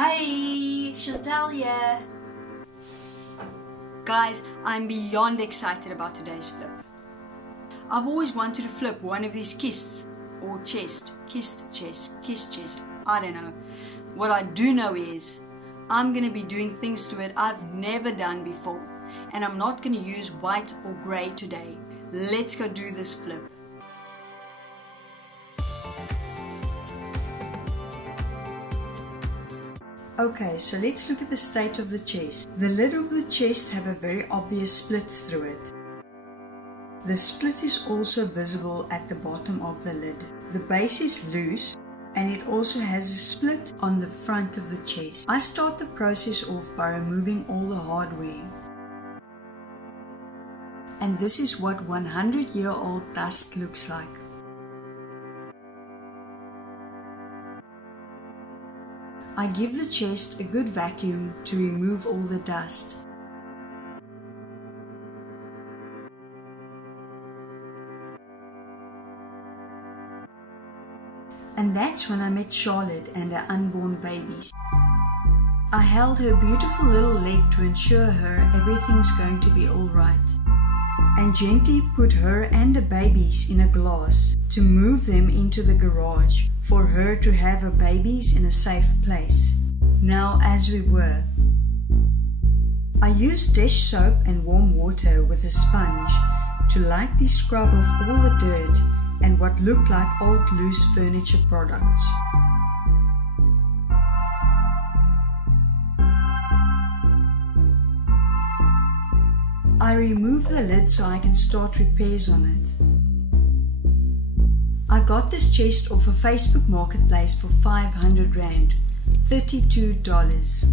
Hi, Chantal here. Guys, I'm beyond excited about today's flip. I've always wanted to flip one of these kists or kist chest, I don't know. What I do know is I'm going to be doing things to it I've never done before, and I'm not going to use white or grey today. Let's go do this flip. Okay, so let's look at the state of the chest. The lid of the chest have a very obvious split through it. The split is also visible at the bottom of the lid. The base is loose and it also has a split on the front of the chest. I start the process off by removing all the hardware. And this is what 100-year-old dust looks like. I give the chest a good vacuum to remove all the dust. And that's when I met Charlotte and her unborn babies. I held her beautiful little leg to ensure her everything's going to be alright, and gently put her and the babies in a glass to move them into the garage for her to have her babies in a safe place. Now, as we were, I used dish soap and warm water with a sponge to lightly scrub off all the dirt and what looked like old loose furniture products. I remove the lid so I can start repairs on it. I got this chest off a Facebook marketplace for 500 Rand, $32.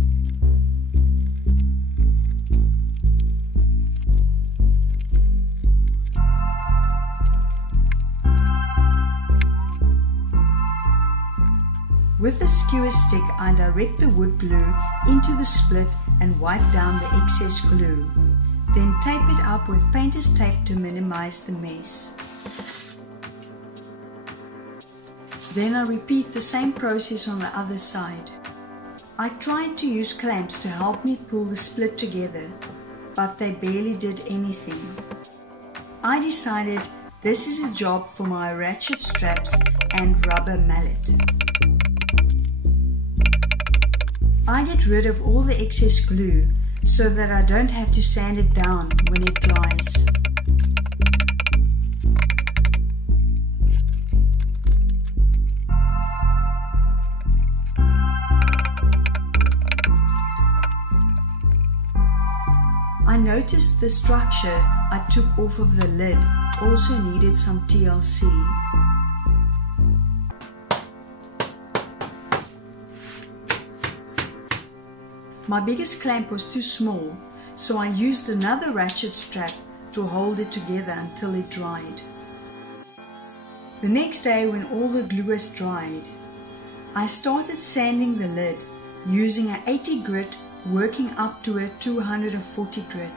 With a skewer stick, I direct the wood glue into the split and wipe down the excess glue. Then tape it up with painter's tape to minimize the mess. Then I repeat the same process on the other side. I tried to use clamps to help me pull the split together, but they barely did anything. I decided this is a job for my ratchet straps and rubber mallet. I get rid of all the excess glue so that I don't have to sand it down when it dries. I noticed the structure I took off of the lid also needed some TLC. My biggest clamp was too small, so I used another ratchet strap to hold it together until it dried. The next day, when all the glue was dried, I started sanding the lid using an 80 grit working up to a 240 grit.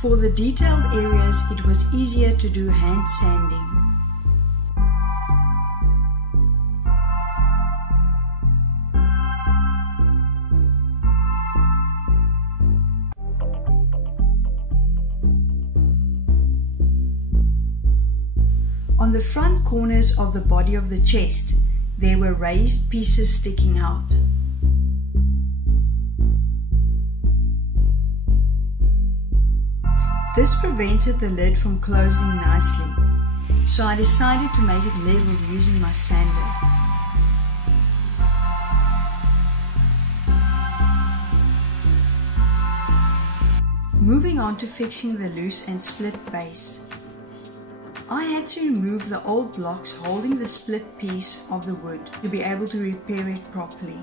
For the detailed areas, it was easier to do hand sanding. On the front corners of the body of the chest, there were raised pieces sticking out. This prevented the lid from closing nicely, so I decided to make it level using my sander. Moving on to fixing the loose and split base. I had to remove the old blocks holding the split piece of the wood to be able to repair it properly.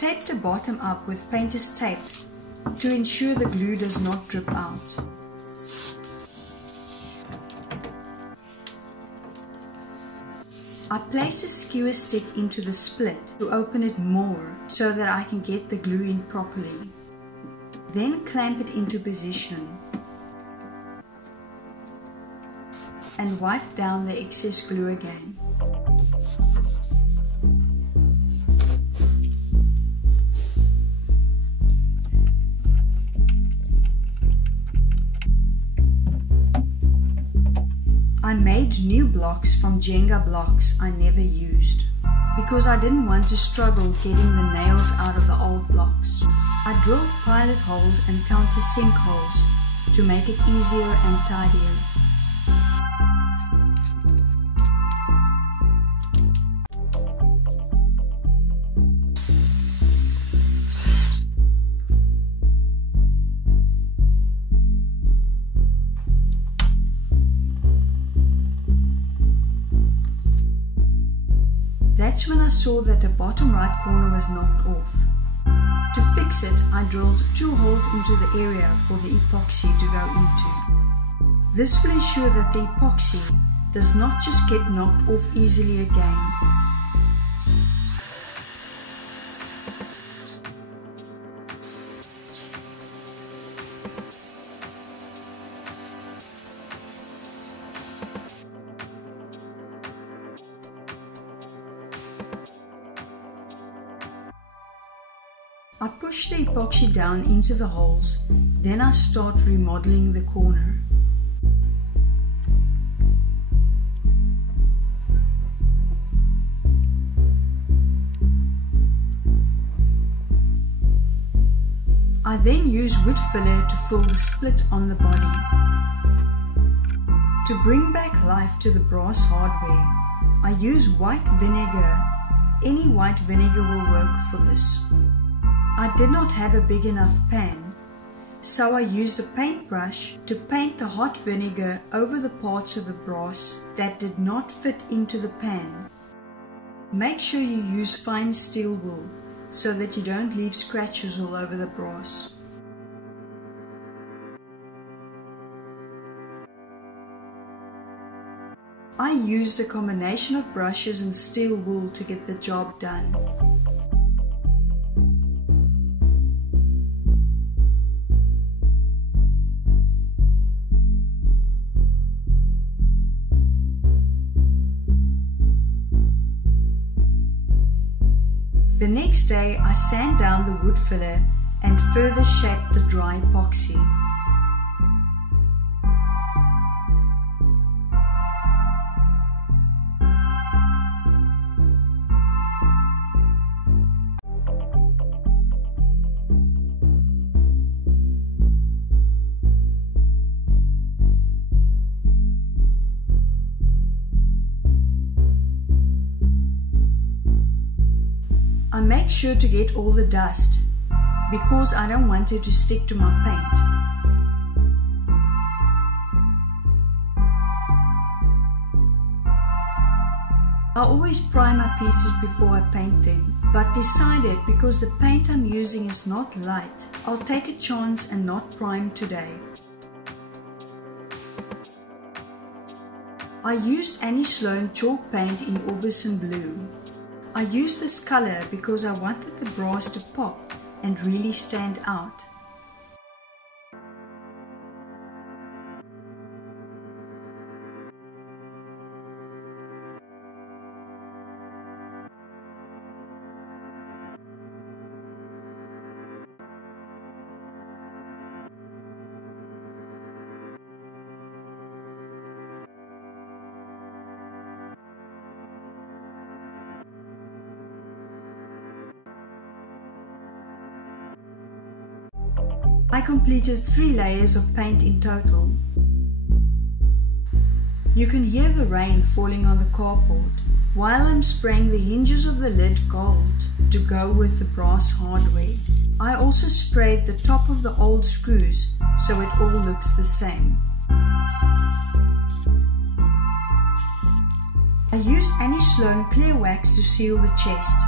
taped the bottom up with painter's tape to ensure the glue does not drip out. I place a skewer stick into the split to open it more so that I can get the glue in properly. Then clamp it into position and wipe down the excess glue again. I made new blocks from Jenga blocks I never used because I didn't want to struggle getting the nails out of the old blocks. I drilled pilot holes and counter sinkholes to make it easier and tidier. That's when I saw that the bottom right corner was knocked off. To fix it, I drilled 2 holes into the area for the epoxy to go into. This will ensure that the epoxy does not just get knocked off easily again. I push the epoxy down into the holes, then I start remodeling the corner. I then use wood filler to fill the split on the body. To bring back life to the brass hardware, I use white vinegar. Any white vinegar will work for this. I did not have a big enough pan, so I used a paintbrush to paint the hot vinegar over the parts of the brass that did not fit into the pan. Make sure you use fine steel wool so that you don't leave scratches all over the brass. I used a combination of brushes and steel wool to get the job done. The next day I sand down the wood filler and further shape the dry epoxy. I make sure to get all the dust because I don't want it to stick to my paint. I always prime my pieces before I paint them, but decided because the paint I'm using is not light, I'll take a chance and not prime today. I used Sloan chalk paint in Aubusson blue. I used this color because I wanted the brass to pop and really stand out. I completed 3 layers of paint in total. You can hear the rain falling on the carport while I'm spraying the hinges of the lid gold to go with the brass hardware. I also sprayed the top of the old screws so it all looks the same. I used Sloan clear wax to seal the chest.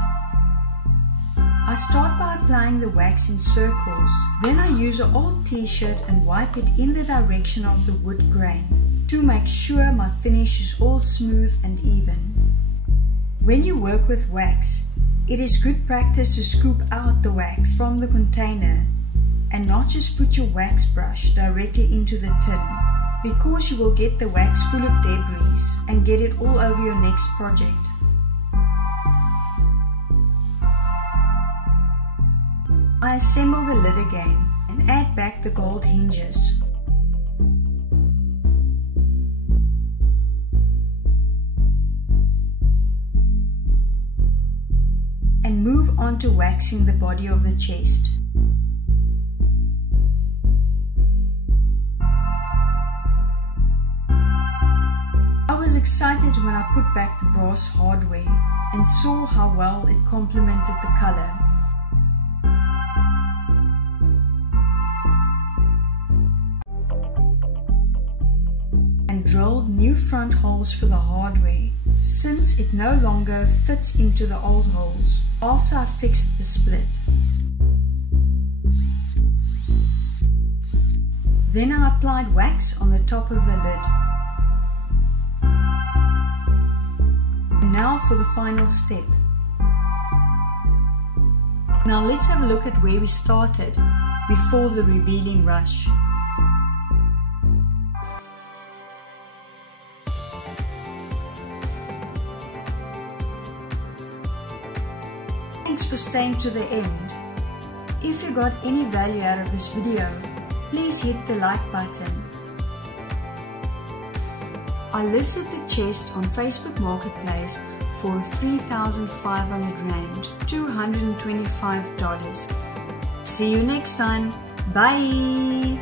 I start by applying the wax in circles. Then I use an old t-shirt and wipe it in the direction of the wood grain to make sure my finish is all smooth and even. When you work with wax, it is good practice to scoop out the wax from the container and not just put your wax brush directly into the tin, because you will get the wax full of debris and get it all over your next project. I assemble the lid again and add back the gold hinges. And move on to waxing the body of the chest. I was excited when I put back the brass hardware and saw how well it complemented the color. And drilled new front holes for the hardware, since it no longer fits into the old holes after I fixed the split. Then I applied wax on the top of the lid. And now for the final step. Now let's have a look at where we started before the revealing rush. Thanks for staying to the end. If you got any value out of this video, please hit the like button. I listed the chest on Facebook Marketplace for 3,500 Rand, $225. See you next time. Bye!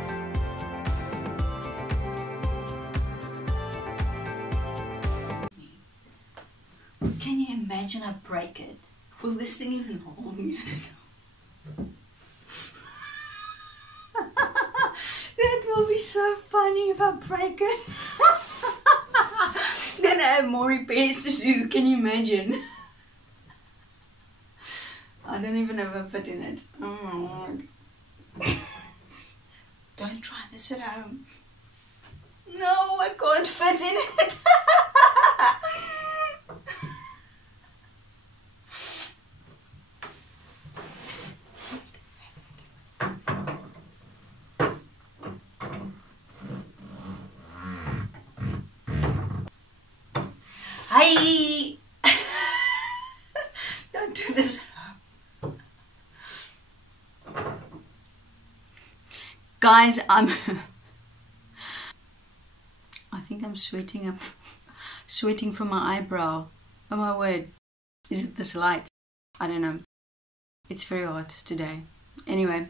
Can you imagine I break it? Will this thing even hold me? That will be so funny if I break it. Then I have more repairs to do. Can you imagine? I don't even have a fit in it. Oh. Don't try this at home. No, I can't fit in it. Hi! Don't do this. Guys, I think I'm sweating up, sweating from my eyebrow. Oh my word. Is it this light? I don't know. It's very hot today. Anyway.